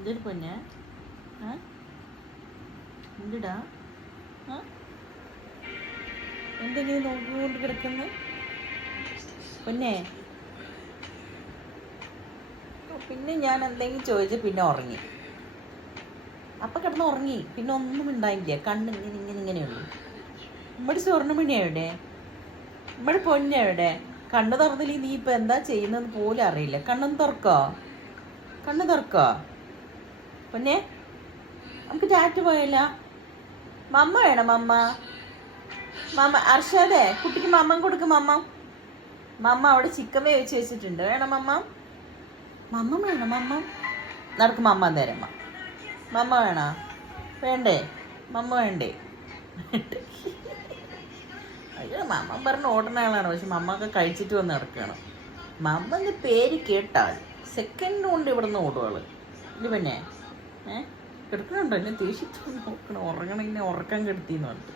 എന്തൊരു പൊന്നെ എന്തിടാ എന്തെങ്കിലും നോക്കിക്കൊണ്ട് കിടക്കുന്നു പൊന്നെ. പിന്നെ ഞാൻ എന്തെങ്കിലും ചോദിച്ചു പിന്നെ ഉറങ്ങി. അപ്പം കിടന്ന് ഉറങ്ങി. പിന്നെ ഒന്നും ഉണ്ടായില്ല. കണ്ണ് ഇങ്ങനെയുള്ളൂ. നമ്മുടെ സ്വർണ്ണമണി എവിടെ? നമ്മുടെ പൊന്നെവിടെ? കണ്ണ് തുറന്നില്ല. നീ ഇപ്പം എന്താ ചെയ്യുന്നതെന്ന് പോലും അറിയില്ല. കണ്ണൊന്ന് തുറക്കോ? കണ്ണ് തുറക്കോ പൊന്നെ? നമുക്ക് ടാറ്റ് പോയല്ല. മമ്മ വേണം. മമ്മ അർഷാദേ, കുട്ടിക്ക് മമ്മ കൊടുക്കും. മമ്മ അവിടെ ചിക്കൻ വേവിച്ച് വെച്ചിട്ടുണ്ട്. വേണം മമ്മ വേണം. നടക്കും. മമ്മ തരാം. മമ്മ വേണോ? വേണ്ടേ? മമ്മ വേണ്ടേ? അയ്യോ, മമ്മ പറഞ്ഞ് ഓടുന്ന ആളാണ്. പക്ഷെ മമ്മ കഴിച്ചിട്ട് വന്ന് നടക്കുകയാണ്. മമ്മൻ്റെ പേര് കേട്ടാൽ സെക്കൻഡ് കൊണ്ട് ഇവിടെ നിന്ന് ഓടുവാള്. ഇത് പിന്നെ കിടക്കണുണ്ടോ? എന്നെ ദേഷ്യത്തോട് നോക്കണം. ഉറങ്ങണം. ഇന്നെ ഉറക്കം കെടുത്തിന്ന് പറഞ്ഞിട്ട്